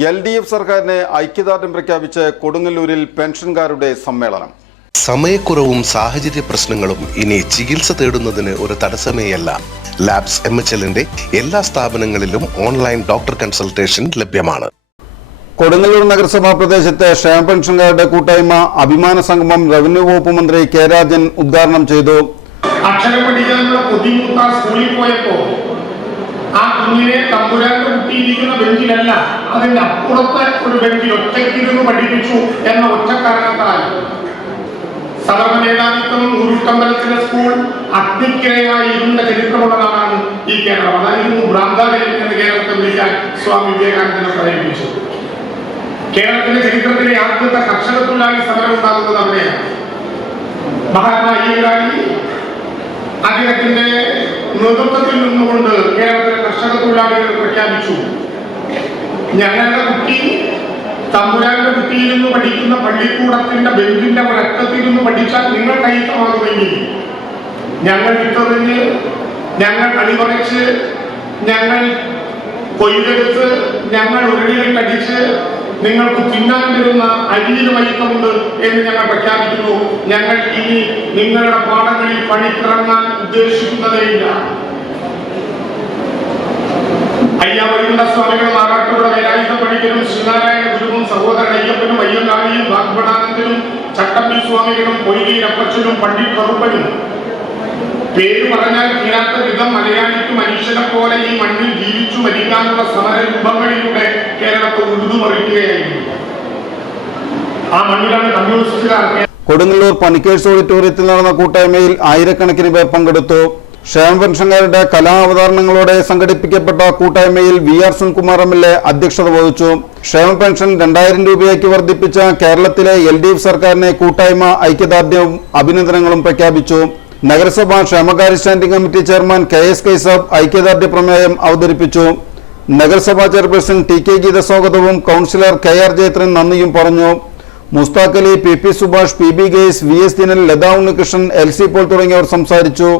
L D F സർക്കാരിനെ ഐക്യദാർഢ്യം പ്രഖ്യാപിച്ച് കൊടുങ്ങല്ലൂരിൽ പെൻഷൻകാരുടെ സമ്മേളനം. സമയക്കുറവും സാഹചര്യ പ്രശ്നങ്ങളും ഇനി ചികിത്സ തേടുന്നതിന് ഒരു തടസ്സമേയല്ല. ലാബ്സ് എം എച്ച് എല്ലിന്റെ എല്ലാ സ്ഥാപനങ്ങളിലും ഓൺലൈൻ ഡോക്ടർ കൺസൾട്ടേഷൻ ലഭ്യമാണ്. കൊടുങ്ങല്ലൂർ നഗരസഭാ പ്രദേശത്തെ ക്ഷേമ പെൻഷൻകാരുടെ കൂട്ടായ്മ അഭിമാന സംഗമം റവന്യൂ വകുപ്പ് മന്ത്രി കെ രാജൻ ഉദ്ഘാടനം ചെയ്തു. അക്ഷരം പഠിക്കാനുള്ള ബുദ്ധിമുട്ടാ സ്കൂളിൽ പോയപ്പോ. ആ കുഞ്ഞിനെ തമ്പുരാന്റെ കുട്ടിയിരിക്കുന്ന ബെഞ്ചിലല്ല അതിന്റെ അപ്പുറത്തെ ഒരു ബെഞ്ചിൽ ഒറ്റയ്ക്കിരുന്ന് പഠിപ്പിച്ചു എന്ന ഒറ്റ കാരണത്താൽ സവർണ മേധാവിത്വം ഉരുട്ടമ്പലത്തിലെ സ്കൂൾ അഗ്നിക്കിരയായി ഇരുന്ന ചരിത്രമുള്ള നാടാണ് ഈ കേരളം. അതായിരുന്നു ഭ്രാന്താലയം കേരളത്തെ വിളിക്കാൻ സ്വാമി വിവേകാനന്ദനെ പ്രേരിപ്പിച്ചു. കേരളത്തിന്റെ ചരിത്രത്തിലെ ആദ്യത്തെ കർഷക തൊഴിലാളി സമരം ഉണ്ടാകുന്നത് അവിടെയാണ്. മഹാത്മാ ഈ അദ്ദേഹത്തിന്റെ നേതൃത്വത്തിൽ നിന്നുകൊണ്ട് കേരളത്തിലെ കർഷക തൊഴിലാളികൾ പ്രഖ്യാപിച്ചു. ഞങ്ങളുടെ കുട്ടി തമ്പുരാന്റെ കുട്ടിയിൽ നിന്ന് പഠിക്കുന്ന പള്ളിക്കൂടത്തിന്റെ ബെഞ്ചിന്റെ ഒരറ്റത്തിൽ നിന്ന് പഠിച്ചാൽ നിങ്ങൾ കൈത്തമാകുമെങ്കിൽ ഞങ്ങൾ വിട്ടെറിഞ്ഞ് ഞങ്ങൾ അടിമറിച്ച് ഞങ്ങൾ കൊയ്തെടുത്ത് ഞങ്ങൾ ഉരുളിയിട്ടടിച്ച് നിങ്ങൾക്ക് തിന്നാൻ തരുന്ന അരിയിൽ വൈക്കമുണ്ട് എന്ന് ഞങ്ങൾ പ്രഖ്യാപിക്കുന്നു. ഞങ്ങൾ ഇനി നിങ്ങളുടെ പാടങ്ങളിൽ പണിക്കിറങ്ങാൻ ഉദ്ദേശിക്കുന്നതേയില്ല. അയ്യാവഴിയുള്ള സ്വാമികൾ നാരാട്ടുള്ള വേലായുധ പണിക്കരും ശ്രീനാരായണ ഗുരുവും സഹോദരൻ അയ്യപ്പനും അയ്യങ്കാളിയും വാഗ്ഭടാനന്ദനും ചട്ടമ്പി സ്വാമികളും പൊയ്കയിലപ്പച്ചനും പണ്ഡിറ്റ് കറുപ്പനും. പേര് പറഞ്ഞാൽ തീരാത്ത വിധം മലയാളിക്ക് മനുഷ്യനെ പോലെ ഈ മണ്ണിൽ ജീവിച്ചു മരിക്കാനുള്ള സമരരൂപങ്ങളിലൂടെ ആ കൊടുങ്ങല്ലൂർ പണിക്കേഴ്സ് ഓഡിറ്റോറിയത്തിൽ നടന്ന കൂട്ടായ്മയിൽ ആയിരക്കണക്കിന് പേർ പങ്കെടുത്തു. ക്ഷേമ പെൻഷൻകാരുടെ കലാവതരണങ്ങളോടെ സംഘടിപ്പിക്കപ്പെട്ട കൂട്ടായ്മയിൽ V R Sunilkumar M L A അധ്യക്ഷത വഹിച്ചു. ക്ഷേമ പെൻഷൻ രണ്ടായിരം രൂപയാക്കി വർദ്ധിപ്പിച്ച കേരളത്തിലെ എൽ ഡി എഫ് സർക്കാരിനെ കൂട്ടായ്മ ഐക്യദാർഢ്യവും അഭിനന്ദനങ്ങളും പ്രഖ്യാപിച്ചു. നഗരസഭാ ക്ഷേമകാര്യ standing committee chairman K S K Kaisab ഐക്യദാർഢ്യ പ്രമേയം അവതരിപ്പിച്ചു. നഗരസഭാ ചെയർപേഴ്സൺ ടി കെ ഗീത സ്വാഗതവും കൗൺസിലർ കെ ആർ ജയത്രൻ നന്ദിയും പറഞ്ഞു. Mushtaq Ali P P Subhash P B Gais V S Dinal Latha Unnikrishnan L C Paul തുടങ്ങിയവർ സംസാരിച്ചു.